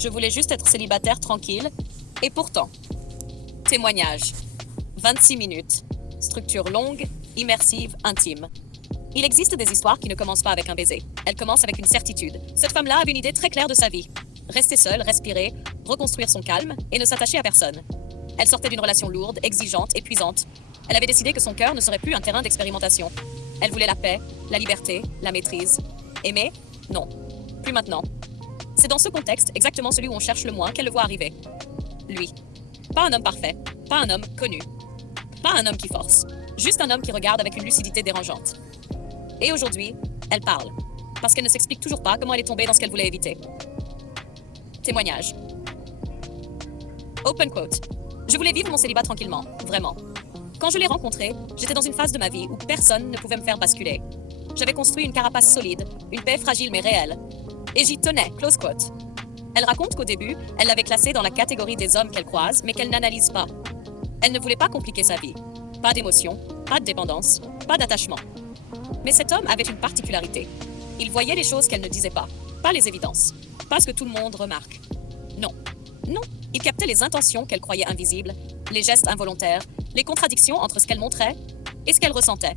Je voulais juste être célibataire tranquille. Et pourtant. Témoignage. 26 minutes. Structure longue, immersive, intime. Il existe des histoires qui ne commencent pas avec un baiser. Elles commencent avec une certitude. Cette femme-là avait une idée très claire de sa vie. Rester seule, respirer, reconstruire son calme et ne s'attacher à personne. Elle sortait d'une relation lourde, exigeante, épuisante. Elle avait décidé que son cœur ne serait plus un terrain d'expérimentation. Elle voulait la paix, la liberté, la maîtrise. Aimer? Non. Plus maintenant. C'est dans ce contexte, exactement celui où on cherche le moins, qu'elle le voit arriver. Lui. Pas un homme parfait, pas un homme connu. Pas un homme qui force. Juste un homme qui regarde avec une lucidité dérangeante. Et aujourd'hui, elle parle. Parce qu'elle ne s'explique toujours pas comment elle est tombée dans ce qu'elle voulait éviter. Témoignage. Open quote. Je voulais vivre mon célibat tranquillement, vraiment. Quand je l'ai rencontré, j'étais dans une phase de ma vie où personne ne pouvait me faire basculer. J'avais construit une carapace solide, une paix fragile mais réelle. Et j'y tenais, close quote. Elle raconte qu'au début, elle l'avait classé dans la catégorie des hommes qu'elle croise, mais qu'elle n'analyse pas. Elle ne voulait pas compliquer sa vie. Pas d'émotion, pas de dépendance, pas d'attachement. Mais cet homme avait une particularité. Il voyait les choses qu'elle ne disait pas les évidences, pas ce que tout le monde remarque. Non, non, il captait les intentions qu'elle croyait invisibles, les gestes involontaires, les contradictions entre ce qu'elle montrait et ce qu'elle ressentait.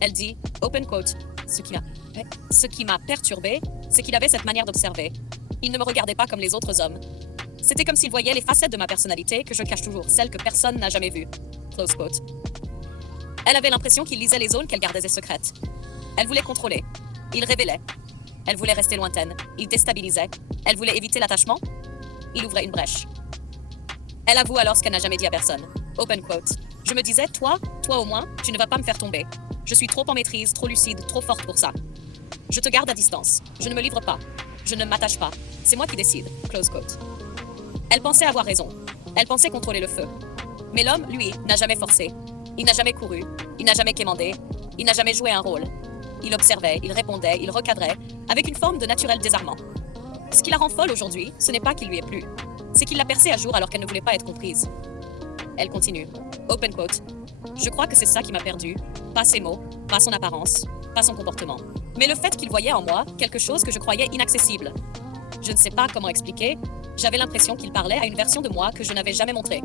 Elle dit, open quote, ce qui m'a perturbée, c'est qu'il avait cette manière d'observer. Il ne me regardait pas comme les autres hommes. C'était comme s'il voyait les facettes de ma personnalité que je cache toujours, celles que personne n'a jamais vues. Close quote. Elle avait l'impression qu'il lisait les zones qu'elle gardait secrètes. Elle voulait contrôler. Il révélait. Elle voulait rester lointaine. Il déstabilisait. Elle voulait éviter l'attachement. Il ouvrait une brèche. Elle avoue alors ce qu'elle n'a jamais dit à personne. Open quote. Je me disais, toi au moins, tu ne vas pas me faire tomber. Je suis trop en maîtrise, trop lucide, trop forte pour ça. Je te garde à distance. Je ne me livre pas. Je ne m'attache pas. C'est moi qui décide. Close quote. Elle pensait avoir raison. Elle pensait contrôler le feu. Mais l'homme, lui, n'a jamais forcé. Il n'a jamais couru. Il n'a jamais quémandé. Il n'a jamais joué un rôle. Il observait, il répondait, il recadrait, avec une forme de naturel désarmant. Ce qui la rend folle aujourd'hui, ce n'est pas qu'il lui est plu. C'est qu'il l'a percée à jour alors qu'elle ne voulait pas être comprise. Elle continue. Open quote. Je crois que c'est ça qui m'a perdue. Pas ses mots, pas son apparence, pas son comportement. Mais le fait qu'il voyait en moi quelque chose que je croyais inaccessible. Je ne sais pas comment expliquer. J'avais l'impression qu'il parlait à une version de moi que je n'avais jamais montrée.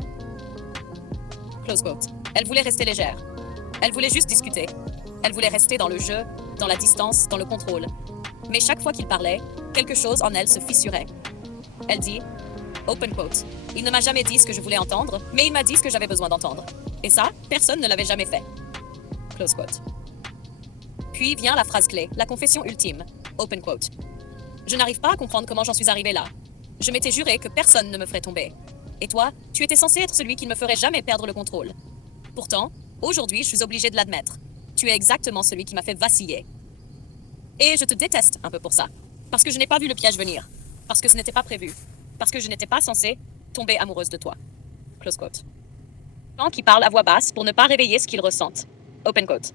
Close quote. Elle voulait rester légère. Elle voulait juste discuter. Elle voulait rester dans le jeu, dans la distance, dans le contrôle. Mais chaque fois qu'il parlait, quelque chose en elle se fissurait. Elle dit, open quote, il ne m'a jamais dit ce que je voulais entendre, mais il m'a dit ce que j'avais besoin d'entendre. Et ça, personne ne l'avait jamais fait. Close quote. Puis vient la phrase clé, la confession ultime. Open quote. Je n'arrive pas à comprendre comment j'en suis arrivée là. Je m'étais juré que personne ne me ferait tomber. Et toi, tu étais censé être celui qui ne me ferait jamais perdre le contrôle. Pourtant, aujourd'hui, je suis obligée de l'admettre. Tu es exactement celui qui m'a fait vaciller. Et je te déteste un peu pour ça. Parce que je n'ai pas vu le piège venir. Parce que ce n'était pas prévu. Parce que je n'étais pas censée tomber amoureuse de toi. Close quote. Gens qui parlent à voix basse pour ne pas réveiller ce qu'ils ressentent. Open quote.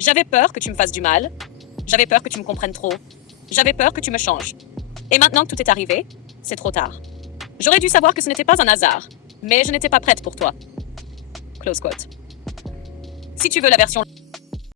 J'avais peur que tu me fasses du mal. J'avais peur que tu me comprennes trop. J'avais peur que tu me changes. Et maintenant que tout est arrivé, c'est trop tard. J'aurais dû savoir que ce n'était pas un hasard. Mais je n'étais pas prête pour toi. Close quote. Si tu veux la version